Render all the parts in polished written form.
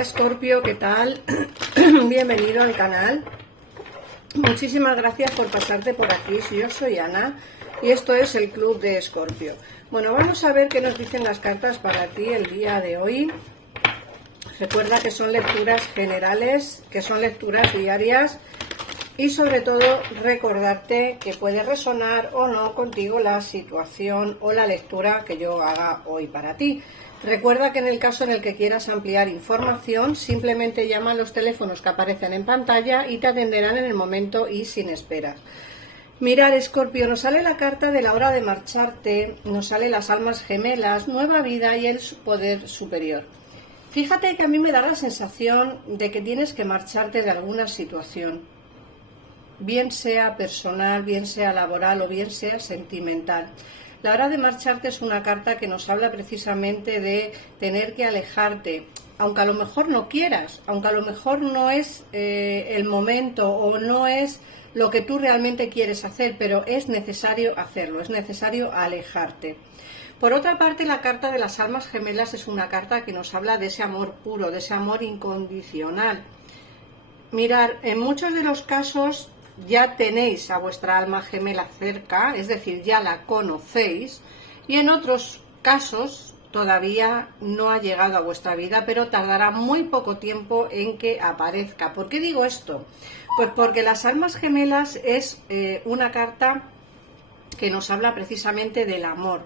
Hola Escorpio, ¿qué tal? Bienvenido al canal. Muchísimas gracias por pasarte por aquí. Yo soy Ana y esto es el Club de Escorpio. Bueno, vamos a ver qué nos dicen las cartas para ti el día de hoy. Recuerda que son lecturas generales, que son lecturas diarias y sobre todo recordarte que puede resonar o no contigo la situación o la lectura que yo haga hoy para ti. Recuerda que en el caso en el que quieras ampliar información, simplemente llama a los teléfonos que aparecen en pantalla y te atenderán en el momento y sin esperas. Mirad, Escorpio, nos sale la carta de la hora de marcharte, nos sale las almas gemelas, nueva vida y el poder superior. Fíjate que a mí me da la sensación de que tienes que marcharte de alguna situación, bien sea personal, bien sea laboral o bien sea sentimental. La hora de marcharte es una carta que nos habla precisamente de tener que alejarte, aunque a lo mejor no quieras, aunque a lo mejor no es el momento o no es lo que tú realmente quieres hacer, pero es necesario hacerlo, es necesario alejarte. Por otra parte, la carta de las almas gemelas es una carta que nos habla de ese amor puro, de ese amor incondicional. Mirad, en muchos de los casos ya tenéis a vuestra alma gemela cerca, es decir, ya la conocéis, y en otros casos todavía no ha llegado a vuestra vida, pero tardará muy poco tiempo en que aparezca. ¿Por qué digo esto? Pues porque las almas gemelas es una carta que nos habla precisamente del amor.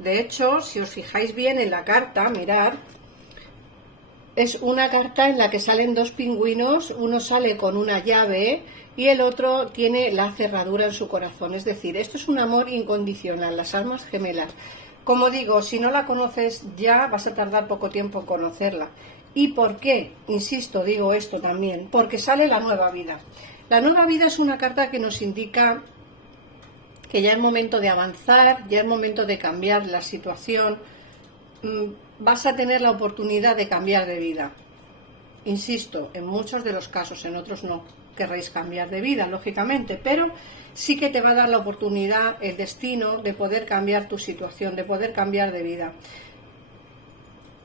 De hecho, si os fijáis bien en la carta, mirad, es una carta en la que salen dos pingüinos, uno sale con una llave y el otro tiene la cerradura en su corazón. Es decir, esto es un amor incondicional, las almas gemelas. Como digo, si no la conoces ya vas a tardar poco tiempo en conocerla. ¿Y por qué? Insisto, digo esto también, porque sale la nueva vida. La nueva vida es una carta que nos indica que ya es momento de avanzar, ya es momento de cambiar la situación. Vas a tener la oportunidad de cambiar de vida. Insisto, en muchos de los casos, en otros no querréis cambiar de vida, lógicamente, pero sí que te va a dar la oportunidad, el destino, de poder cambiar tu situación, de poder cambiar de vida.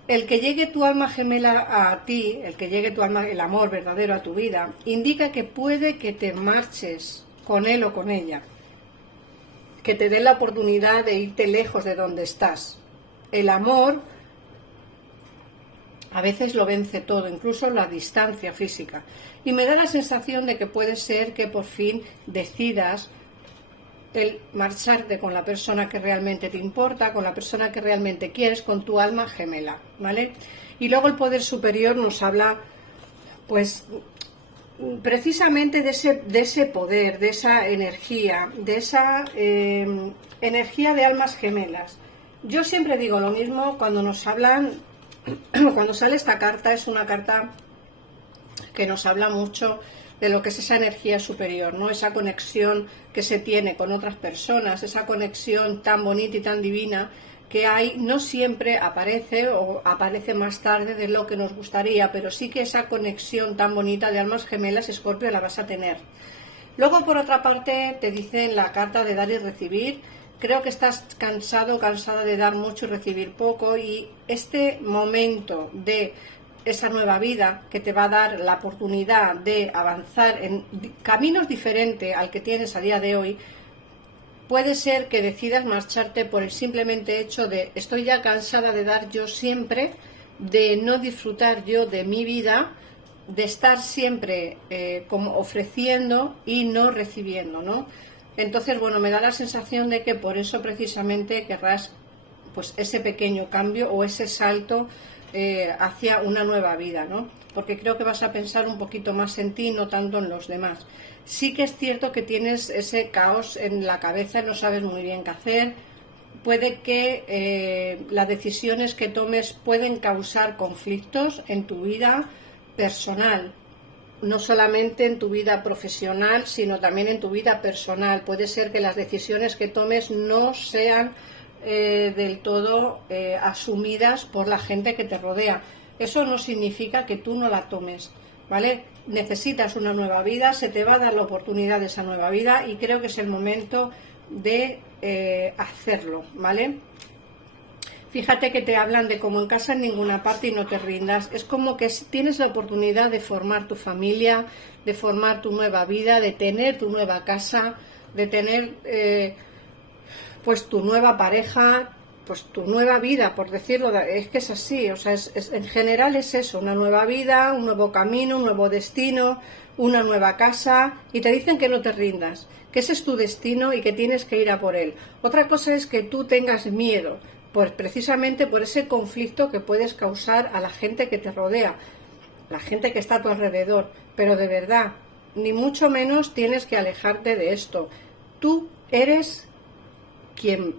El que llegue tu alma gemela a ti, el que llegue tu alma, el amor verdadero a tu vida, indica que puede que te marches con él o con ella, que te dé la oportunidad de irte lejos de donde estás. El amor a veces lo vence todo, incluso la distancia física. Y me da la sensación de que puede ser que por fin decidas el marcharte con la persona que realmente te importa, con la persona que realmente quieres, con tu alma gemela, ¿vale? Y luego el poder superior nos habla, pues, precisamente de ese poder, de esa energía, de esa energía de almas gemelas. Yo siempre digo lo mismo cuando nos hablan. Cuando sale esta carta, es una carta que nos habla mucho de lo que es esa energía superior, ¿no? Esa conexión que se tiene con otras personas, esa conexión tan bonita y tan divina que hay, no siempre aparece o aparece más tarde de lo que nos gustaría, pero sí que esa conexión tan bonita de almas gemelas, Escorpio, la vas a tener. Luego, por otra parte, te dice en la carta de dar y recibir. Creo que estás cansado, cansada de dar mucho y recibir poco, y este momento de esa nueva vida que te va a dar la oportunidad de avanzar en caminos diferentes al que tienes a día de hoy, puede ser que decidas marcharte por el simplemente hecho de estoy ya cansada de dar yo siempre, de no disfrutar yo de mi vida, de estar siempre como ofreciendo y no recibiendo, ¿no? Entonces, bueno, me da la sensación de que por eso precisamente querrás pues ese pequeño cambio o ese salto hacia una nueva vida, ¿no? Porque creo que vas a pensar un poquito más en ti, no tanto en los demás. Sí que es cierto que tienes ese caos en la cabeza, no sabes muy bien qué hacer. Puede que las decisiones que tomes pueden causar conflictos en tu vida personal. No solamente en tu vida profesional, sino también en tu vida personal. Puede ser que las decisiones que tomes no sean del todo asumidas por la gente que te rodea. Eso no significa que tú no la tomes, ¿vale? Necesitas una nueva vida, se te va a dar la oportunidad de esa nueva vida y creo que es el momento de hacerlo, ¿vale? Fíjate que te hablan de como en casa en ninguna parte y no te rindas. Es como que tienes la oportunidad de formar tu familia, de formar tu nueva vida, de tener tu nueva casa, de tener pues tu nueva pareja, pues tu nueva vida, por decirlo, es que es así, o sea, en general es eso, una nueva vida, un nuevo camino, un nuevo destino, una nueva casa, y te dicen que no te rindas, que ese es tu destino y que tienes que ir a por él. Otra cosa es que tú tengas miedo, pues precisamente por ese conflicto que puedes causar a la gente que te rodea, la gente que está a tu alrededor, pero de verdad, ni mucho menos tienes que alejarte de esto. Tú eres quien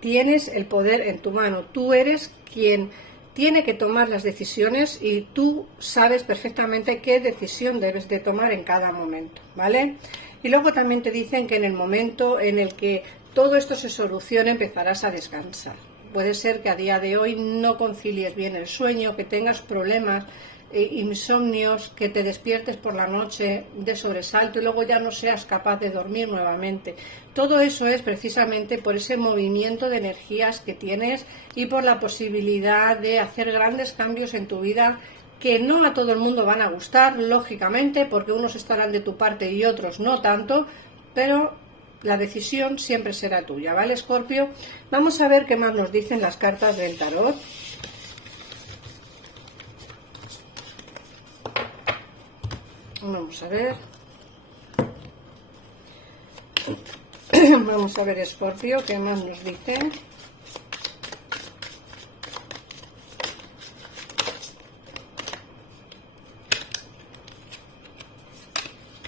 tienes el poder en tu mano, tú eres quien tiene que tomar las decisiones y tú sabes perfectamente qué decisión debes de tomar en cada momento, ¿vale? Y luego también te dicen que en el momento en el que todo esto se solucione empezarás a descansar. Puede ser que a día de hoy no concilies bien el sueño, que tengas problemas, insomnios, que te despiertes por la noche de sobresalto y luego ya no seas capaz de dormir nuevamente. Todo eso es precisamente por ese movimiento de energías que tienes y por la posibilidad de hacer grandes cambios en tu vida que no a todo el mundo van a gustar, lógicamente, porque unos estarán de tu parte y otros no tanto, pero la decisión siempre será tuya, ¿vale, Escorpio? Vamos a ver qué más nos dicen las cartas del tarot. Vamos a ver. Vamos a ver, Escorpio, qué más nos dicen.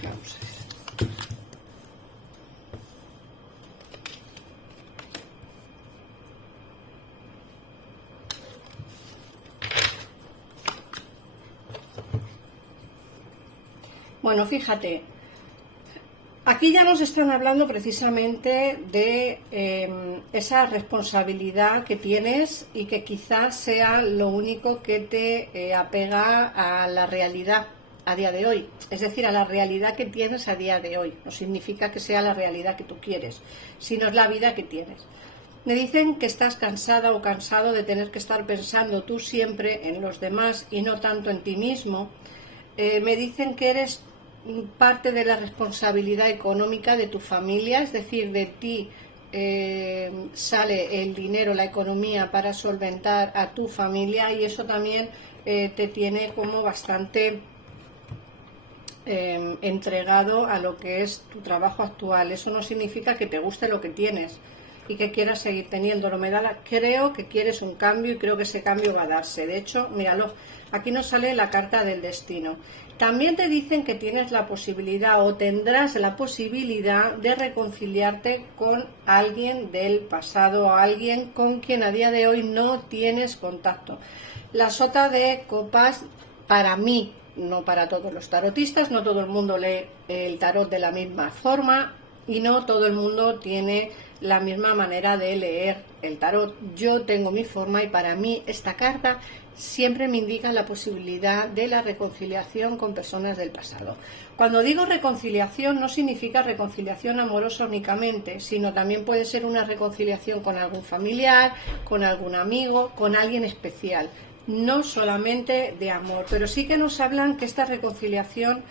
Vamos a ver. Bueno, fíjate, aquí ya nos están hablando precisamente de esa responsabilidad que tienes y que quizás sea lo único que te apega a la realidad a día de hoy, es decir, a la realidad que tienes a día de hoy. No significa que sea la realidad que tú quieres, sino es la vida que tienes. Me dicen que estás cansada o cansado de tener que estar pensando tú siempre en los demás y no tanto en ti mismo. Me dicen que eres parte de la responsabilidad económica de tu familia, es decir, de ti sale el dinero, la economía para solventar a tu familia, y eso también te tiene como bastante entregado a lo que es tu trabajo actual. Eso no significa que te guste lo que tienes y que quieras seguir teniéndolo. Creo que quieres un cambio y creo que ese cambio va a darse. De hecho, míralo, aquí nos sale la carta del destino. También te dicen que tienes la posibilidad o tendrás la posibilidad de reconciliarte con alguien del pasado, o alguien con quien a día de hoy no tienes contacto. La sota de copas, para mí, no para todos los tarotistas, no todo el mundo lee el tarot de la misma forma y no todo el mundo tiene la misma manera de leer el tarot. Yo tengo mi forma y para mí esta carta siempre me indica la posibilidad de la reconciliación con personas del pasado. Cuando digo reconciliación no significa reconciliación amorosa únicamente, sino también puede ser una reconciliación con algún familiar, con algún amigo, con alguien especial, no solamente de amor, pero sí que nos hablan que esta reconciliación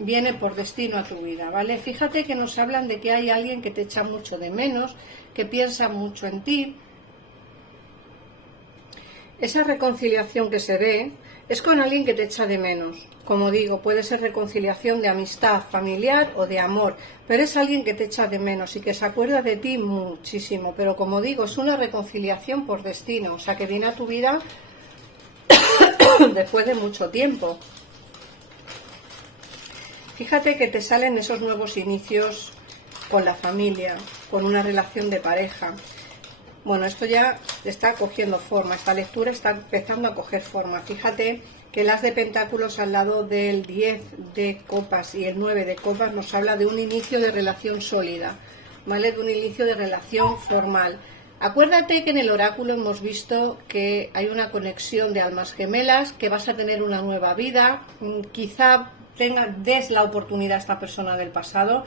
viene por destino a tu vida, ¿vale? Fíjate que nos hablan de que hay alguien que te echa mucho de menos, que piensa mucho en ti. Esa reconciliación que se ve es con alguien que te echa de menos. Como digo, puede ser reconciliación de amistad, familiar o de amor, pero es alguien que te echa de menos y que se acuerda de ti muchísimo. Pero como digo, es una reconciliación por destino, o sea que viene a tu vida después de mucho tiempo. Fíjate que te salen esos nuevos inicios con la familia, con una relación de pareja. Bueno, esto ya está cogiendo forma, esta lectura está empezando a coger forma. Fíjate que el as de pentáculos al lado del 10 de copas y el 9 de copas nos habla de un inicio de relación sólida, ¿vale? De un inicio de relación formal. Acuérdate que en el oráculo hemos visto que hay una conexión de almas gemelas, que vas a tener una nueva vida, quizá des la oportunidad a esta persona del pasado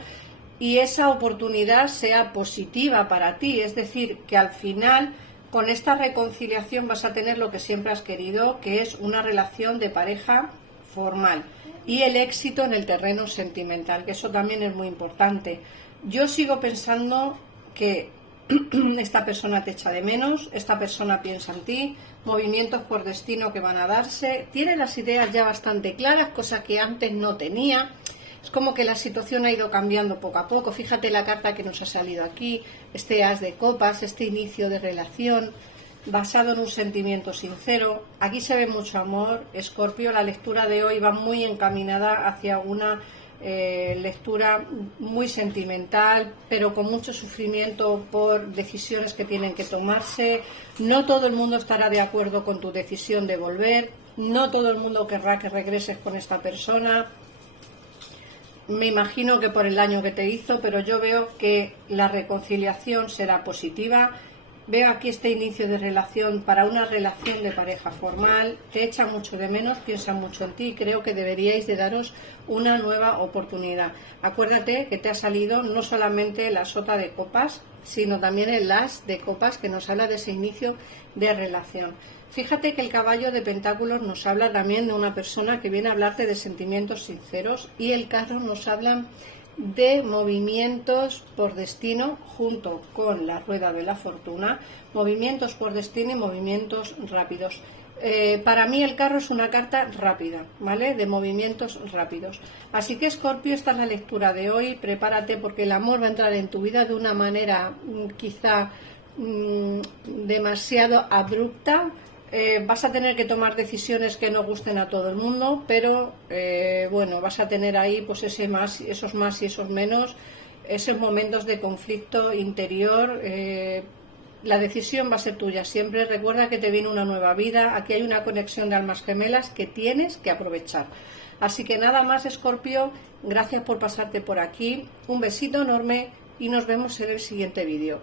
y esa oportunidad sea positiva para ti, es decir, que al final con esta reconciliación vas a tener lo que siempre has querido, que es una relación de pareja formal y el éxito en el terreno sentimental, que eso también es muy importante. Yo sigo pensando que esta persona te echa de menos, esta persona piensa en ti, movimientos por destino que van a darse, tiene las ideas ya bastante claras, cosa que antes no tenía. Es como que la situación ha ido cambiando poco a poco. Fíjate la carta que nos ha salido aquí, este as de copas, este inicio de relación basado en un sentimiento sincero. Aquí se ve mucho amor, Escorpio. La lectura de hoy va muy encaminada hacia una lectura muy sentimental, pero con mucho sufrimiento por decisiones que tienen que tomarse. No todo el mundo estará de acuerdo con tu decisión de volver, no todo el mundo querrá que regreses con esta persona. Me imagino que por el daño que te hizo, pero yo veo que la reconciliación será positiva. Veo aquí este inicio de relación para una relación de pareja formal. Te echa mucho de menos, piensa mucho en ti y creo que deberíais de daros una nueva oportunidad. Acuérdate que te ha salido no solamente la sota de copas, sino también el as de copas, que nos habla de ese inicio de relación. Fíjate que el caballo de pentáculos nos habla también de una persona que viene a hablarte de sentimientos sinceros, y el carro nos habla de movimientos por destino junto con la rueda de la fortuna, movimientos por destino y movimientos rápidos. Para mí el carro es una carta rápida, ¿vale? De movimientos rápidos. Así que, Escorpio, esta es la lectura de hoy. Prepárate, porque el amor va a entrar en tu vida de una manera quizá demasiado abrupta. Vas a tener que tomar decisiones que no gusten a todo el mundo, pero bueno, vas a tener ahí pues esos más y esos menos, esos momentos de conflicto interior. La decisión va a ser tuya siempre. Recuerda que te viene una nueva vida, aquí hay una conexión de almas gemelas que tienes que aprovechar. Así que nada más, Escorpio, gracias por pasarte por aquí, un besito enorme y nos vemos en el siguiente vídeo.